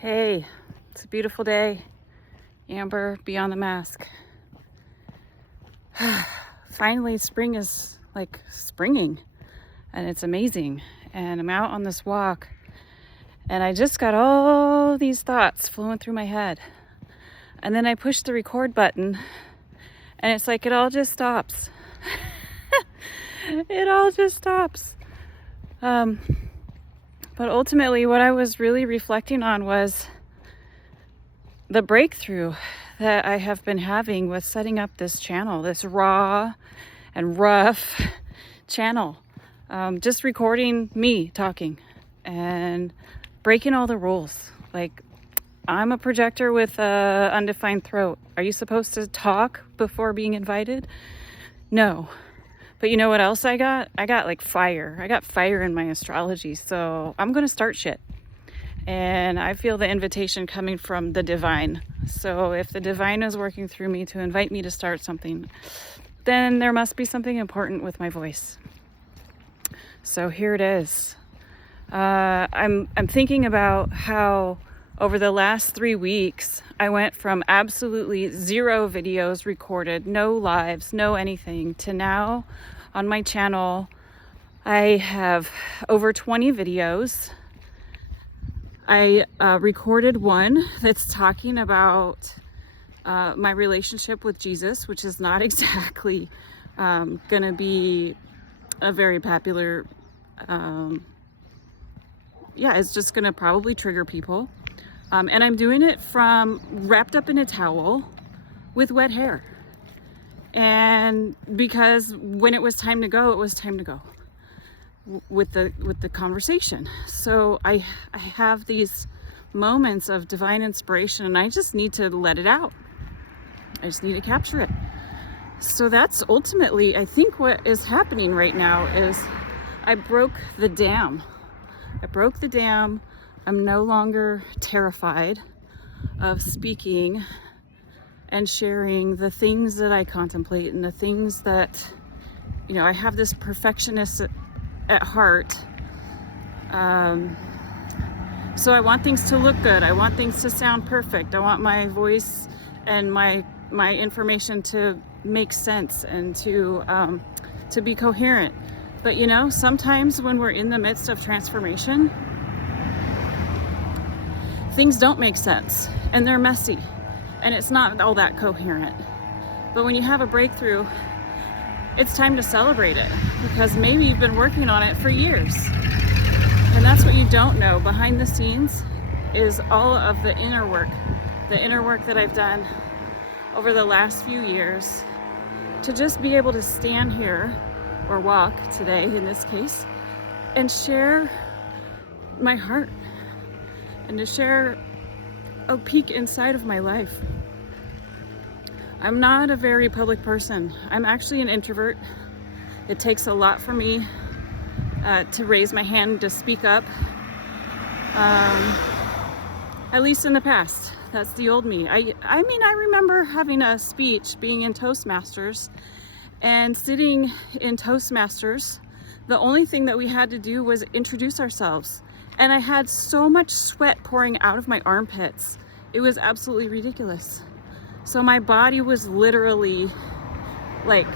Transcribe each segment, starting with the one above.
Hey, it's a beautiful day. Amber, beyond the mask. Finally, spring is like springing and it's amazing. And I'm out on this walk and I just got all these thoughts flowing through my head. And then I push the record button and it's like it all just stops. It all just stops. But ultimately, what I was really reflecting on was the breakthrough that I have been having with setting up this channel, this raw and rough channel. Just recording me talking and breaking all the rules. Like, I'm a projector with an undefined throat. Are you supposed to talk before being invited? No. But you know what else I got? I got like fire. I got fire in my astrology. So I'm going to start shit. And I feel the invitation coming from the divine. So if the divine is working through me to invite me to start something, then there must be something important with my voice. So here it is. I'm thinking about how over the last 3 weeks, I went from absolutely 0 videos recorded, no lives, no anything, to now on my channel, I have over 20 videos. I recorded one that's talking about my relationship with Jesus, which is not exactly going to be a very popular, it's just going to probably trigger people. And I'm doing it from wrapped up in a towel with wet hair. And because when it was time to go, it was time to go with the conversation. So I have these moments of divine inspiration and I just need to let it out. I just need to capture it. So that's ultimately, I think, what is happening right now is I broke the dam. I'm no longer terrified of speaking and sharing the things that I contemplate and the things that, I have this perfectionist at heart. So I want things to look good. I want things to sound perfect. I want my voice and my information to make sense and to be coherent. But sometimes when we're in the midst of transformation, things don't make sense and they're messy and it's not all that coherent. But when you have a breakthrough, it's time to celebrate it because maybe you've been working on it for years. And that's what you don't know. Behind the scenes is all of the inner work that I've done over the last few years to just be able to stand here or walk today in this case and share my heart and to share a peek inside of my life. I'm not a very public person. I'm actually an introvert. It takes a lot for me to raise my hand to speak up. At least in the past. That's the old me. I remember having a speech being in Toastmasters and sitting in Toastmasters. The only thing that we had to do was introduce ourselves. And I had so much sweat pouring out of my armpits. It was absolutely ridiculous. So my body was literally like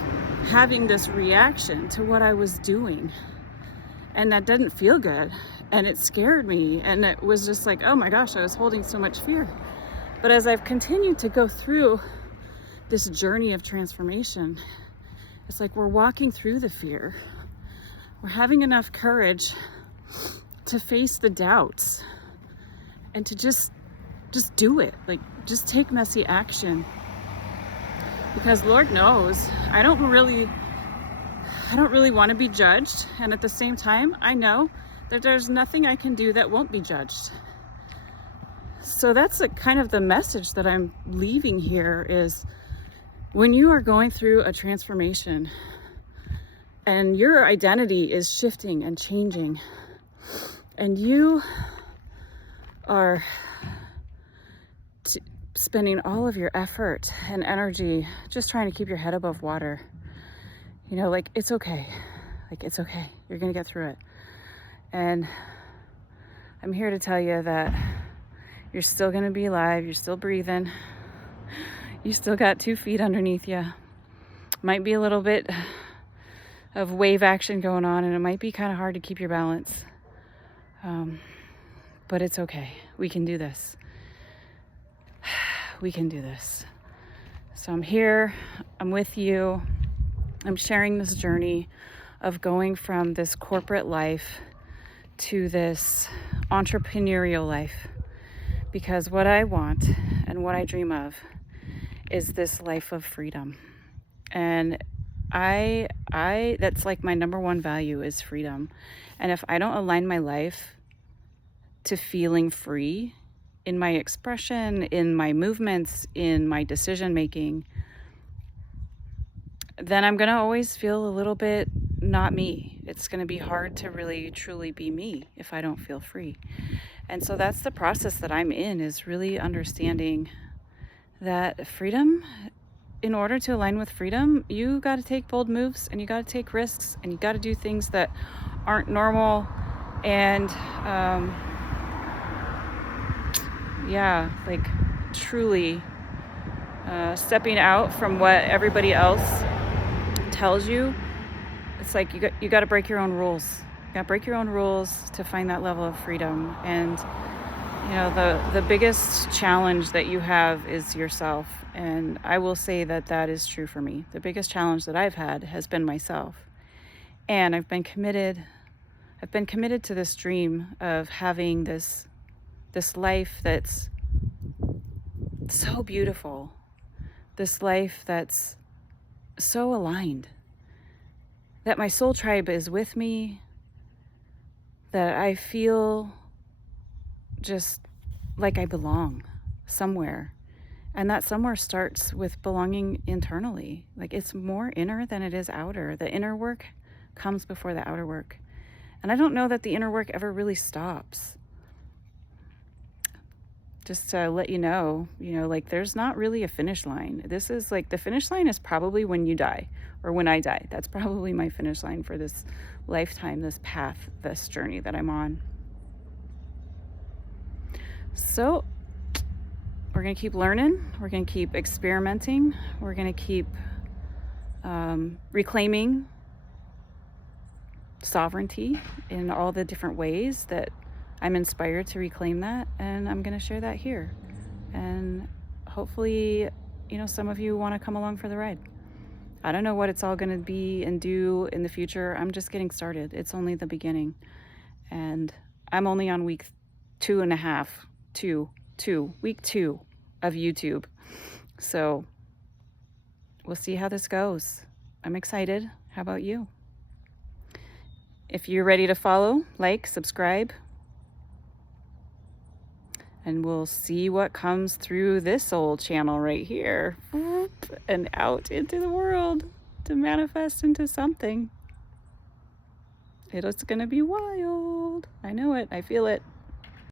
having this reaction to what I was doing. And that didn't feel good. And it scared me. And it was just like, oh my gosh, I was holding so much fear. But as I've continued to go through this journey of transformation, it's like we're walking through the fear. We're having enough courage to face the doubts and to just do it. Like, just take messy action. Because Lord knows, I don't really want to be judged. And at the same time, I know that there's nothing I can do that won't be judged. So that's kind of the message that I'm leaving here is when you are going through a transformation and your identity is shifting and changing and you are spending all of your effort and energy just trying to keep your head above water, it's okay. It's okay. You're going to get through it. And I'm here to tell you that You're still going to be alive. You're still breathing. You still got 2 feet underneath you. Might be a little bit of wave action going on, and it might be kind of hard to keep your balance. But it's okay. We can do this. We can do this. So I'm here. I'm with you. I'm sharing this journey of going from this corporate life to this entrepreneurial life, because what I want and what I dream of is this life of freedom. And I that's like my number one value is freedom. And if I don't align my life to feeling free in my expression, in my movements, in my decision making, then I'm going to always feel a little bit not me. It's going to be hard to really truly be me if I don't feel free. And so that's the process that I'm in, is really understanding that freedom, in order to align with freedom, you got to take bold moves, and you got to take risks, and you got to do things that aren't normal. And like truly stepping out from what everybody else tells you. It's like you got to break your own rules. You got to break your own rules to find that level of freedom. And the biggest challenge that you have is yourself. And I will say that is true for me. The biggest challenge that I've had has been myself. And I've been committed to this dream of having this life that's so beautiful, this life that's so aligned, that my soul tribe is with me, that I feel just like I belong somewhere. And that somewhere starts with belonging internally. Like, it's more inner than it is outer. The inner work comes before the outer work. And I don't know that the inner work ever really stops. Just to let you know, like, there's not really a finish line. This is like, the finish line is probably when you die, or when I die. That's probably my finish line for this lifetime, this path, this journey that I'm on. So we're going to keep learning. We're going to keep experimenting. We're going to keep reclaiming sovereignty in all the different ways that I'm inspired to reclaim that. And I'm going to share that here. And hopefully, some of you want to come along for the ride. I don't know what it's all going to be and do in the future. I'm just getting started. It's only the beginning. And I'm only on week 2.5, week 2 of YouTube. So we'll see how this goes. I'm excited. How about you? If you're ready to follow, like, subscribe, and we'll see what comes through this old channel right here and out into the world to manifest into something. It's going to be wild. I know it. I feel it.